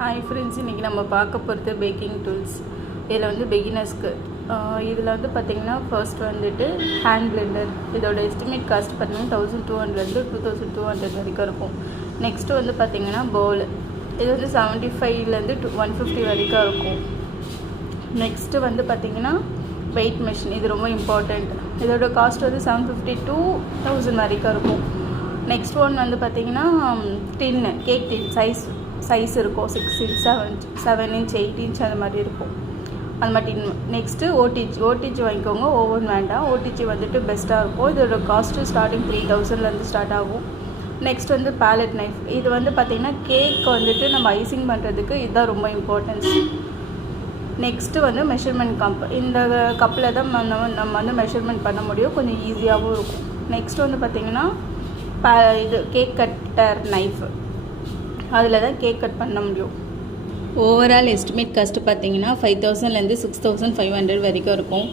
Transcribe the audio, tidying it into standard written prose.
Hi friends, இன்றைக்கி நம்ம பார்க்க போகிறது பேக்கிங் டூல்ஸ். இதில் வந்து பிகினர்ஸ்க்கு இதில் வந்து பார்த்திங்கன்னா ஃபர்ஸ்ட் வந்துட்டு ஹேண்ட் பிளெண்டர். இதோட எஸ்டிமேட் காஸ்ட் பார்த்திங்கன்னா 1200 2200 வரைக்கும் இருக்கும். நெக்ஸ்ட்டு வந்து பார்த்திங்கன்னா பவுல். இது வந்து 75 to 150 வரைக்கும் இருக்கும். நெக்ஸ்ட்டு வந்து பார்த்திங்கன்னா வெயிட் மிஷின். இது ரொம்ப இம்பார்ட்டண்ட். இதோட காஸ்ட் வந்து 750 to 1000 வரைக்கும் இருக்கும். நெக்ஸ்ட் ஒன் வந்து பார்த்திங்கன்னா டின்னு, கேக் டின் சைஸ் இருக்கும். 6 inch 7 inch 8 inch அந்த மாதிரி இருக்கும். அது மாதிரி நெக்ஸ்ட்டு ஓடிஜி வாங்கிக்கோங்க. ஓவன் வேண்டாம். ஓடிஜி வந்துட்டு பெஸ்ட்டாக இருக்கும். இதோட காஸ்ட்டு ஸ்டார்டிங் 3000 ஸ்டார்ட் ஆகும். நெக்ஸ்ட் வந்து பேலட் நைஃப். இது வந்து பார்த்திங்கன்னா கேக் வந்துட்டு நம்ம ஐசிங் பண்ணுறதுக்கு இதுதான் ரொம்ப இம்பார்ட்டன்ஸ். நெக்ஸ்ட்டு வந்து மெஷர்மெண்ட் கப். இந்த கப்பில் தான் நம்ம வந்து மெஷர்மெண்ட் பண்ண முடியும். கொஞ்சம் ஈஸியாகவும் இருக்கும். நெக்ஸ்ட் வந்து பார்த்திங்கன்னா இது கேக் கட்டர் நைஃப். அதில் தான் கேக் கட் பண்ண முடியும். ஓவரால் எஸ்டிமேட் காஸ்ட்டு பார்த்திங்கன்னா 5000 6500 வரைக்கும் இருக்கும்.